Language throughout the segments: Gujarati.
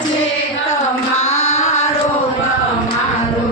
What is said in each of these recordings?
જે અમારો અમારો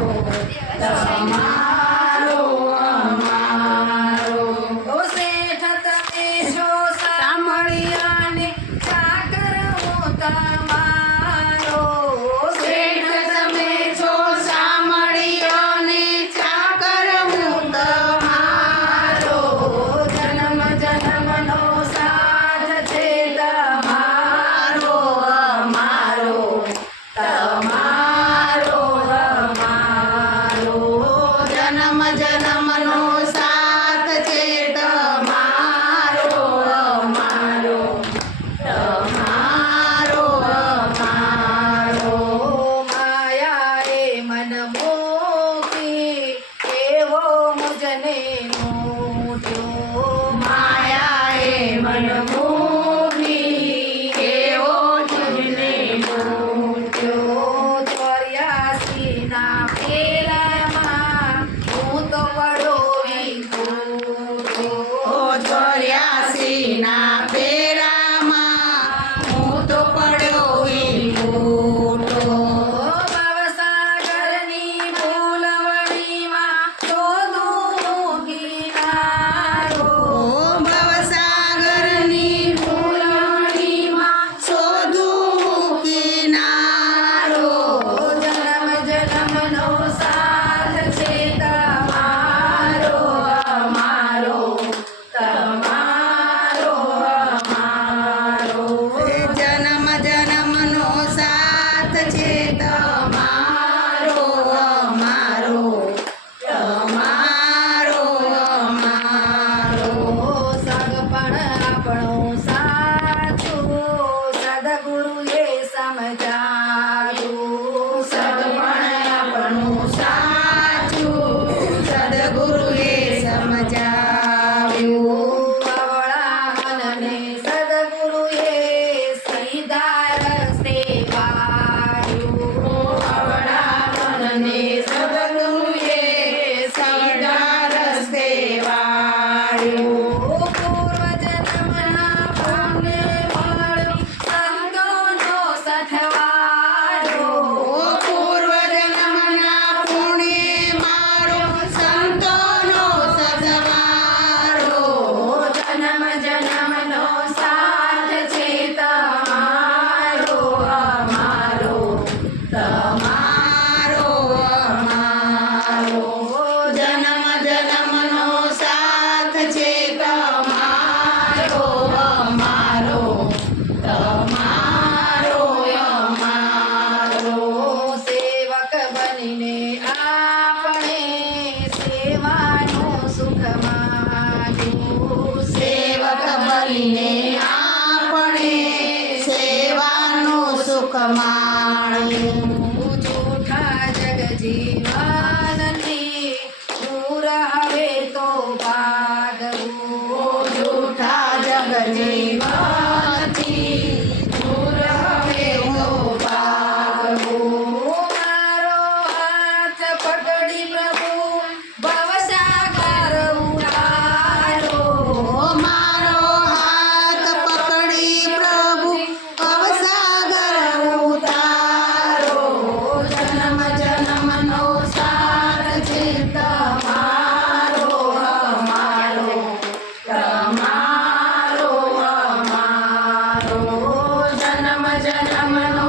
બનીને આપણે સેવાનું સુખ સેવક મળીને આપણે સેવાનું સુખ માણ્યું જૂઠા જગ જીવાનથી દૂર હવે તો ભાગવું. જૂઠા જગ जन्म जन्म